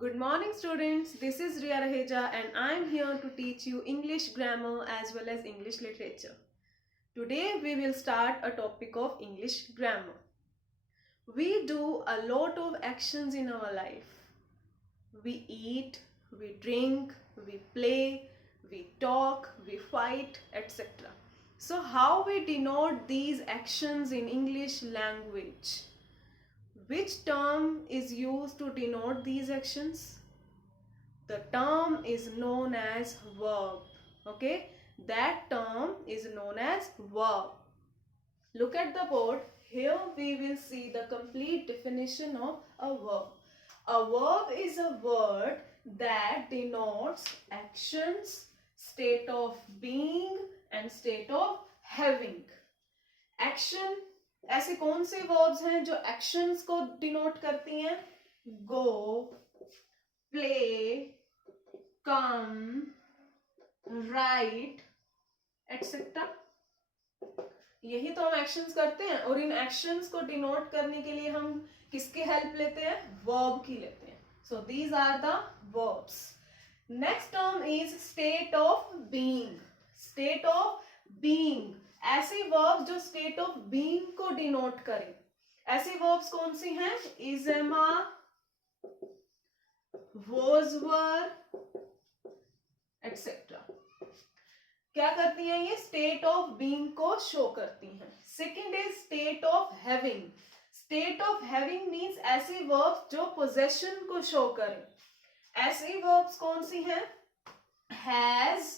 Good morning students, this is Riya Raheja and I am here to teach you English grammar as well as English literature. Today we will start a topic of English grammar. We do a lot of actions in our life. We eat, we drink, we play, we talk, we fight, etc. So how we denote these actions in English language? Which term is used to denote these actions? The term is known as verb. Okay, that term is known as verb. Look at the board. Here we will see the complete definition of a verb. A verb is a word that denotes actions, state of being and state of having. Action, ऐसे कौन से verbs हैं जो actions को denote करती हैं? Go, play, come, write, etc. यही तो हम एक्शंस करते हैं और इन एक्शंस को डिनोट करने के लिए हम किसके हेल्प लेते हैं? वर्ब की लेते हैं. So these are the verbs. Next term is state of being. State of being, ऐसे वर्ब्स जो स्टेट ऑफ बीइंग को डिनोट करें. ऐसे वर्ब्स कौन सी हैं? इज, एमा, वॉज, वर, एक्सेट्रा. क्या करती हैं ये? स्टेट ऑफ बीइंग को शो करती हैं. Second is state of having. State of having means ऐसे वर्ब्स जो पोजेशन को शो करें. ऐसे वर्ब्स कौन सी हैं? Has,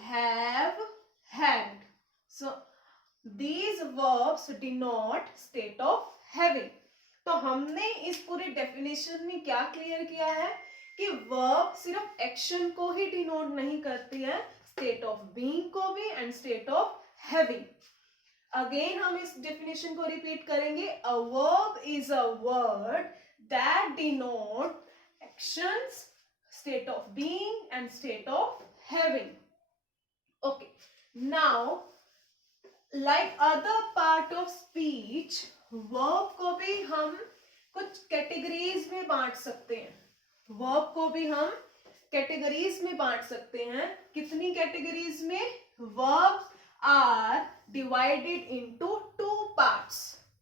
have, had. So these verbs denote state of having. तो हमने इस पूरी डेफिनेशन में क्या क्लियर किया है कि वर्ब सिर्फ एक्शन को ही डिनोट नहीं करती है, स्टेट ऑफ बीइंग को भी and state of having. Again हम इस डेफिनेशन को रिपीट करेंगे. A verb is a word that denote actions, state of being and state of having. Okay, now like other part of speech, verb को भी हम कुछ कैटेगरीज में बांट सकते हैं. वर्ब को भी हम कैटेगरीज में बांट सकते हैं. कितनी कैटेगरीज में? Verbs are divided into two parts.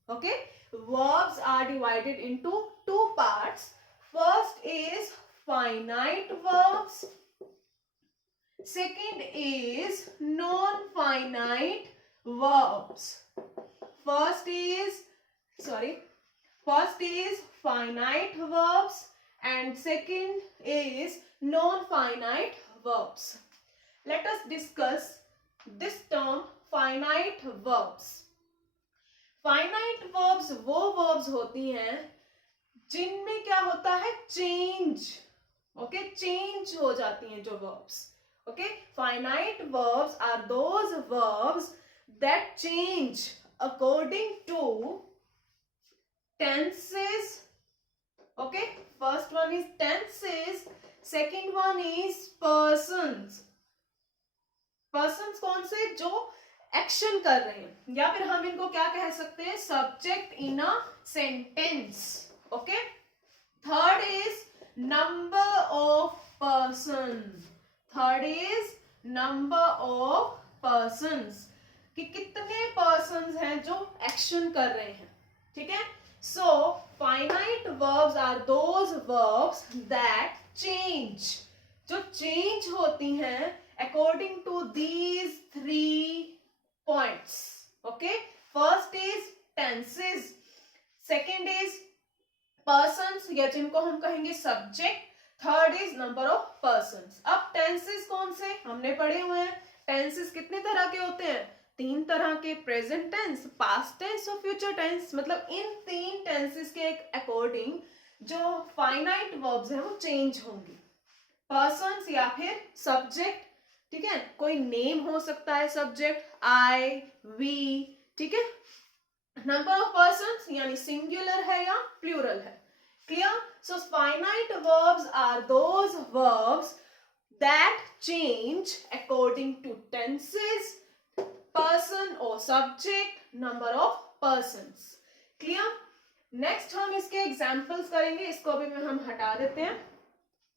Okay, verbs are divided into two parts. First is finite verbs. Second is non finite verbs. First is finite verbs and second is non-finite verbs. Let us discuss this term finite verbs. Finite verbs वो verbs होती हैं जिनमें क्या होता है? Change. Okay, change हो जाती हैं जो verbs. Okay, finite verbs are those verbs that change according to tenses. Okay, first one is tenses, second one is persons. persons कौन से? जो एक्शन कर रहे हैं, या फिर हम इनको क्या कह सकते हैं? Subject in a sentence. Okay, third is number of person. Third is number of persons, कि कितने पर्सन्स हैं जो एक्शन कर रहे हैं. ठीक है. So finite verbs are those verbs that change, जो चेंज होती हैं according to these three points. Okay, first is tenses, second is persons या जिनको हम कहेंगे subject, third is number of persons. अब टेंसेस कौन से? हमने पढ़े हुए हैं. टेंसेस कितने तरह के होते हैं? तीन तरह के. प्रेजेंट टेंस, पास्ट टेंस और फ्यूचर टेंस. मतलब इन तीन टेंसेस के अकॉर्डिंग जो फाइनाइट वर्ब्स हैं वो चेंज होंगी. पर्सन्स या फिर सब्जेक्ट. ठीक है, कोई नेम हो सकता है सब्जेक्ट, आई, वी. ठीक है. नंबर ऑफ पर्सन्स यानी सिंगुलर है या प्लूरल है. Clear? So finite verbs are those verbs that change according to tenses, person or subject, number of persons. Clear? Next हम इसके examples करेंगे. इसको भी हम हटा देते हैं.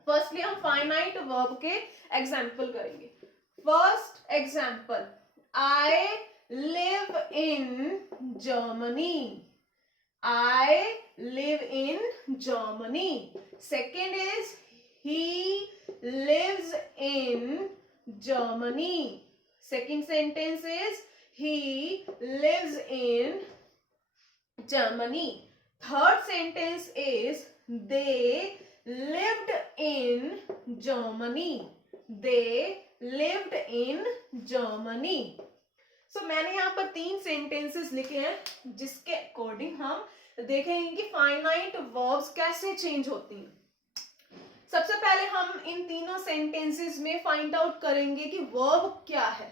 फर्स्टली हम फाइनाइट वर्ब के एग्जाम्पल करेंगे. First example, I live in Germany. I live in Germany. Second is he lives in Germany. Second sentence is he lives in Germany. Third sentence is they lived in Germany. They lived in Germany. मैंने यहाँ पर 3 sentences लिखे हैं जिसके according हम देखेंगे कि finite verbs कैसे चेंज होती हैं. सबसे पहले हम इन तीनों सेंटेंसेस में फाइंड आउट करेंगे कि वर्ब क्या है.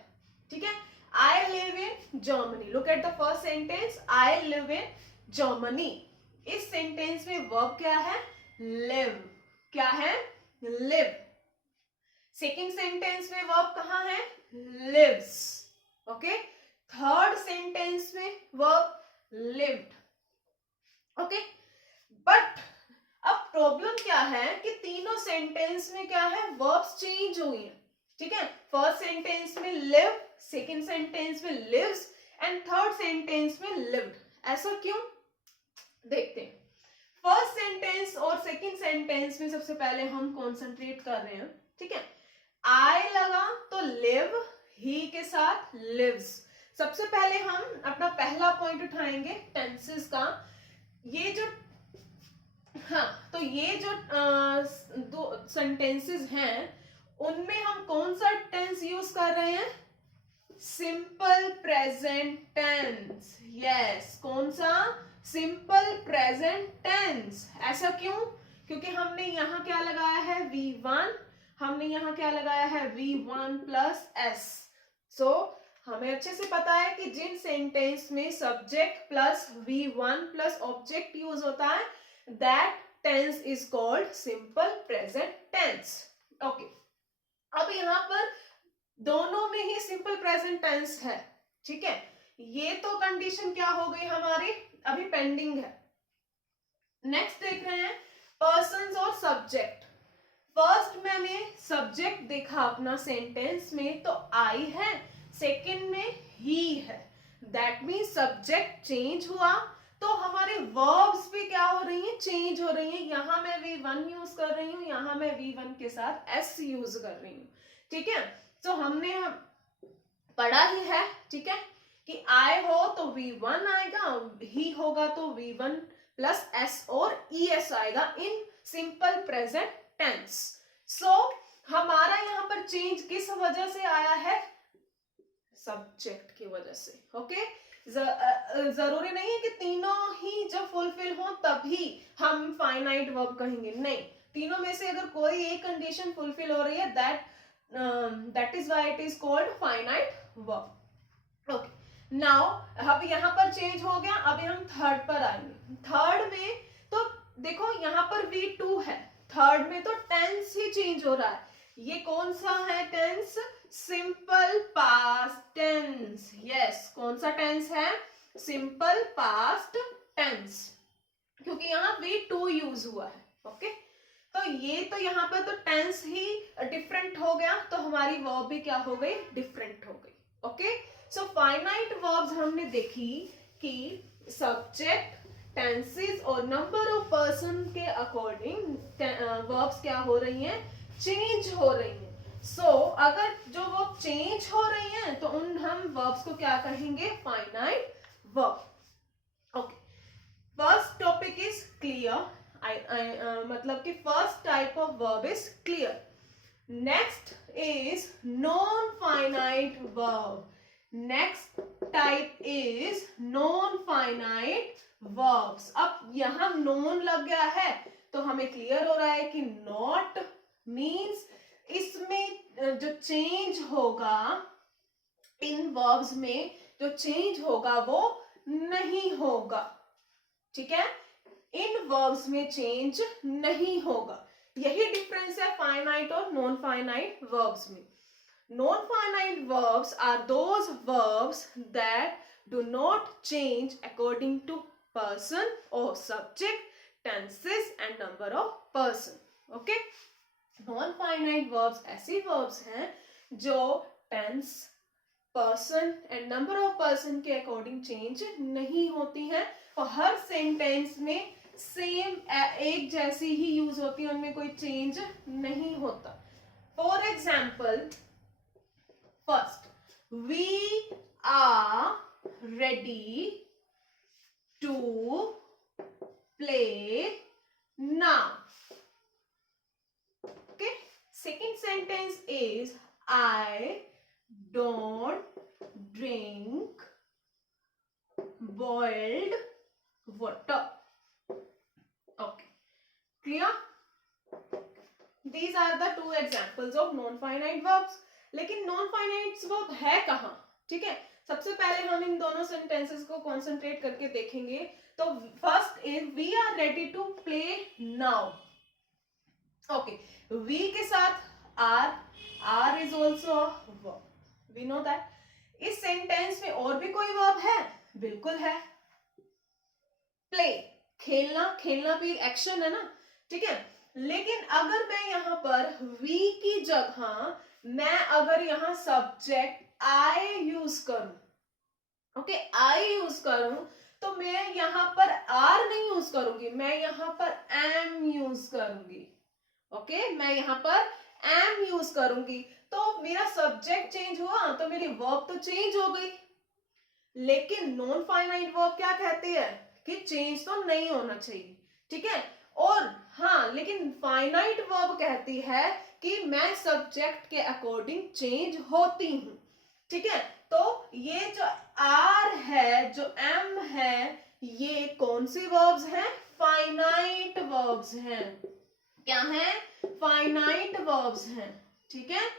ठीक है, I live in Germany. Look at the first sentence, I live in Germany. इस सेंटेंस में वर्ब क्या है? लिव. क्या है? लिव. सेकेंड सेंटेंस में वर्ब कहाँ है? लिव्स. ओके. थर्ड सेंटेंस में वर्ब लिव्ड. ओके. बट अब प्रॉब्लम क्या है कि तीनों सेंटेंस में क्या है? वर्ब्स चेंज हुई हैं. ठीक है, फर्स्ट सेंटेंस में लिव, सेकेंड सेंटेंस में लिव्स एंड थर्ड सेंटेंस में लिव्ड. ऐसा क्यों? देखते हैं. फर्स्ट सेंटेंस और सेकेंड सेंटेंस में सबसे पहले हम कॉन्सेंट्रेट कर रहे हैं. ठीक है, आई लगा तो लिव, ही के साथ लिव्स. सबसे पहले हम अपना पहला पॉइंट उठाएंगे टेंसेस का. ये जो तो ये जो दो सेंटेंसेस हैं उनमें हम कौन सा टेंस यूज कर रहे हैं? Simple present tense. यस, कौन सा? Simple present tense. ऐसा क्यों? क्योंकि हमने यहाँ क्या लगाया है? V1. हमने यहाँ क्या लगाया है? V1 plus S. सो हमें अच्छे से पता है कि जिन सेंटेंस में subject plus V1 plus object use होता है, that tense is called simple present tense. Okay. अब यहाँ पर दोनों में ही सिंपल प्रेजेंट टेंस है. ठीक है, ये तो कंडीशन क्या हो गई हमारी? अभी पेंडिंग है. नेक्स्ट देख रहे हैं पर्सन्स और सब्जेक्ट. फर्स्ट मैंने सब्जेक्ट देखा अपना सेंटेंस में तो आई है, सेकंड में ही है. दैट मीन सब्जेक्ट चेंज हुआ तो हमारे वर्ब्स भी क्या हो रही हैं? चेंज हो रही हैं. यहां मैं V1 यूज कर रही हूं, यहां मैं V1 के साथ S यूज कर रही हूं. ठीक है, तो हमने पढ़ा ही है. ठीक है, कि आई हो तो V1 आएगा, ही होगा तो V1 प्लस S और ES आएगा इन सिंपल प्रेजेंट टेंस. सो हमारा यहाँ पर चेंज किस वजह से आया है? सब्जेक्ट की वजह से. ओके. जरूरी नहीं है कि तीनों ही जब फुलफिल हो तभी हम फाइनाइट वर्ब कहेंगे. नहीं, तीनों में से अगर कोई एक कंडीशन फुलफिल हो रही है, that is why it is called finite verb. Okay. Now अब यहाँ पर चेंज हो गया. अभी हम थर्ड पर आएंगे. थर्ड में तो देखो यहाँ पर V2 है, थर्ड में तो टेंस ही चेंज हो रहा है. ये कौन सा है tense? Simple past tense. Yes, कौन सा टेंस है? सिंपल पास्ट टेंस, क्योंकि यहाँ V2 यूज हुआ है. ओके. तो ये तो यहाँ पर तो टेंस ही डिफरेंट हो गया तो हमारी वर्ब भी क्या हो गई? डिफरेंट हो गई. ओके. सो फाइनाइट वर्ब्स हमने देखी कि सब्जेक्ट, टेंसेस और नंबर ऑफ पर्सन के अकॉर्डिंग वर्ब्स क्या हो रही हैं? चेंज हो रही हैं. सो अगर जो वर्ब चेंज हो रही हैं तो उन हम वर्ब्स को क्या कहेंगे? Finite verb. Okay. First topic is clear. मतलब कि first type of verb is clear. Next is non finite verb. Next type is non finite verbs. अब यहां नॉन लग गया है तो हमें क्लियर हो रहा है कि नॉट मीन्स इसमें जो चेंज होगा, इन वर्ब्स में जो चेंज होगा वो नहीं होगा. ठीक है, इन वर्ब्स में चेंज नहीं होगा. यही डिफरेंस है फाइनाइट और नॉन फाइनाइट वर्ब्स में. Non-finite verbs are those verbs that do not change according to person or subject, tenses and number of person. Okay. Non finite verbs ऐसी वर्ब्स हैं जो tense, person and number of person के according change नहीं होती हैं और हर sentence में same एक जैसी ही यूज होती है, उनमें कोई चेंज नहीं होता. For example, first, we are ready to play now. Okay. Second sentence is I don't drink boiled water. Okay. Clear? These are the two examples of non-finite verbs. लेकिन non-finite verb है कहाँ? ठीक है, सबसे पहले हम इन दोनों sentences को concentrate करके देखेंगे. तो first is we are ready to play now. Okay. We के साथ are is also a verb. We know that. इस सेंटेंस में और भी कोई वर्ब है? बिल्कुल है. प्ले, खेलना, खेलना भी एक्शन है ना, ठीक है. लेकिन अगर मैं यहाँ पर वी की जगह मैं अगर यहाँ सब्जेक्ट आई यूज करूं, ओके, आई यूज करूं, तो मैं यहाँ पर आर नहीं यूज करूंगी, मैं यहाँ पर एम यूज करूंगी. ओके, मैं यहाँ पर एम यूज करूंगी, तो मेरा सब्जेक्ट चेंज हुआ तो मेरी वर्ब तो चेंज हो गई. लेकिन नॉन फाइनाइट वर्ब क्या कहती है कि चेंज तो नहीं होना चाहिए, ठीक है. और हाँ, लेकिन फाइनाइट वर्ब कहती है कि मैं सब्जेक्ट के अकॉर्डिंग चेंज होती हूं, ठीक है. तो ये जो आर है, जो एम है, ये कौन सी वर्ब्स हैं? फाइनाइट वर्ब्स हैं. क्या है? फाइनाइट वर्ब्स हैं, ठीक है.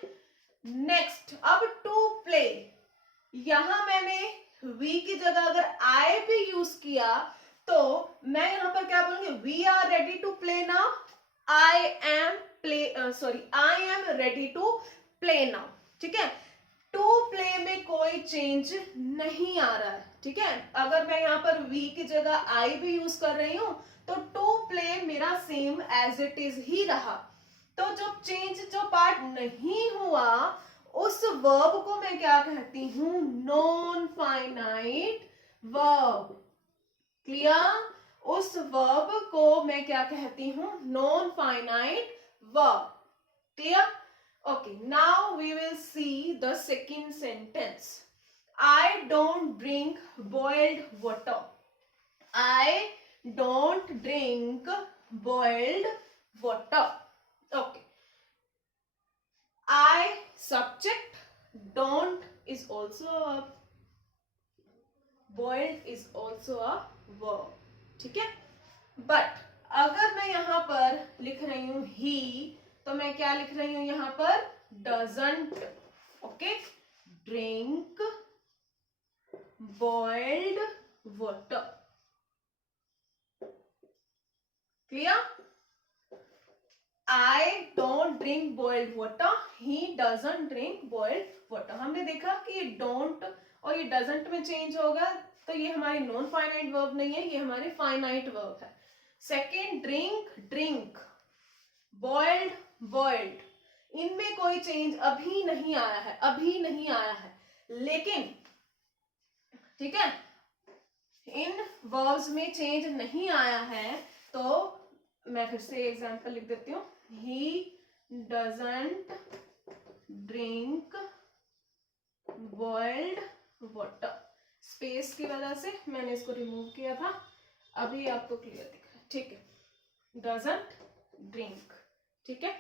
नेक्स्ट, अब टू प्ले, यहां मैंने वी की जगह अगर आई भी यूज किया तो मैं यहां पर क्या बोलूंगी? We are ready to play now, I am ready to play now, ठीक है. टू प्ले में कोई चेंज नहीं आ रहा है, ठीक है. अगर मैं यहाँ पर वी की जगह आई भी यूज कर रही हूं तो टू प्ले मेरा सेम एज इट इज ही रहा. तो जो चेंज, जो पार्ट नहीं हुआ, उस वर्ब को मैं क्या कहती हूं? Non finite verb. क्लियर? उस वर्ब को मैं क्या कहती हूं? Non finite verb. Clear? Okay, now we will see the second sentence. I don't drink boiled water. I don't drink boiled water. Okay. I subject, don't is also a verb. Boiled is also a verb. ठीक है? But अगर मैं यहाँ पर लिख रही हूँ he, तो मैं क्या लिख रही हूं यहां पर? Doesn't. Okay, drink boiled water. Clear? I don't drink boiled water, he doesn't drink boiled water. हमने देखा कि ये डोंट और ये डजंट में चेंज होगा, तो ये हमारी नॉन फाइनाइट वर्ब नहीं है, ये हमारी फाइनाइट वर्ब है. Second, drink, drink, boiled, boiled, इनमें कोई चेंज अभी नहीं आया है, अभी नहीं आया है. लेकिन ठीक है, इन वर्ब्स में चेंज नहीं आया है, तो मैं फिर से एग्जांपल लिख देती हूँ. He doesn't drink boiled water. Space की वजह से मैंने इसको रिमूव किया था, अभी आपको क्लियर दिख रहा है, ठीक है. डजंट ड्रिंक, ठीक है.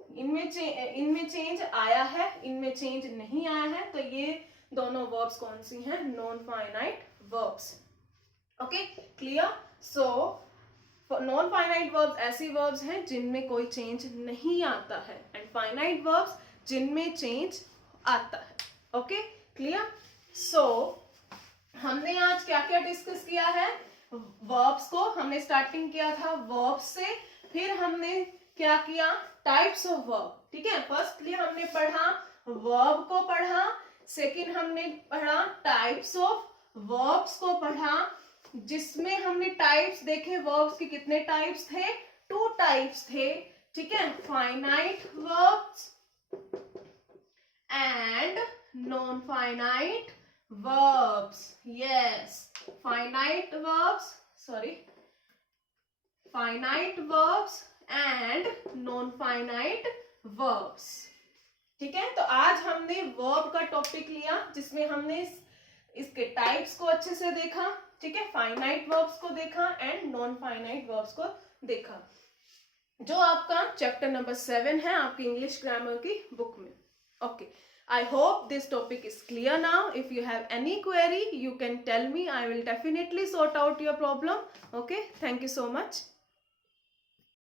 इनमें चेंज आया है, इनमें चेंज नहीं आया है, तो ये दोनों वर्ब्स कौन सी हैं? Non finite verbs. Okay, clear? So non finite verbs ऐसी वर्ब्स हैं जिनमें कोई चेंज नहीं आता है, एंड फाइनाइट वर्ब्स जिनमें चेंज आता है. Okay, clear? सो हमने आज क्या क्या डिस्कस किया है? वर्ब्स को हमने स्टार्टिंग किया था वर्ब्स से, फिर हमने क्या किया? Types of verb. ठीक है, फर्स्टली हमने पढ़ा वर्ब को पढ़ा, सेकंड हमने पढ़ा टाइप्स ऑफ वर्ब्स को पढ़ा, जिसमें हमने टाइप्स देखे वर्ब्स के कितने टाइप्स थे? 2 टाइप्स थे. ठीक है, finite verbs and non finite verbs. Yes, finite verbs, sorry, finite verbs and non-finite verbs. ठीक है, तो आज हमने verb का टॉपिक लिया जिसमें हमने इसके टाइप्स को अच्छे से देखा. ठीक है, फाइनाइट verbs को देखा एंड नॉन फाइनाइट verbs को देखा, जो आपका चैप्टर नंबर 7 है आपकी इंग्लिश ग्रामर की बुक में. Okay, I hope this topic is clear now. If you have any query, you can tell me. I will definitely sort out your problem. Okay, thank you so much.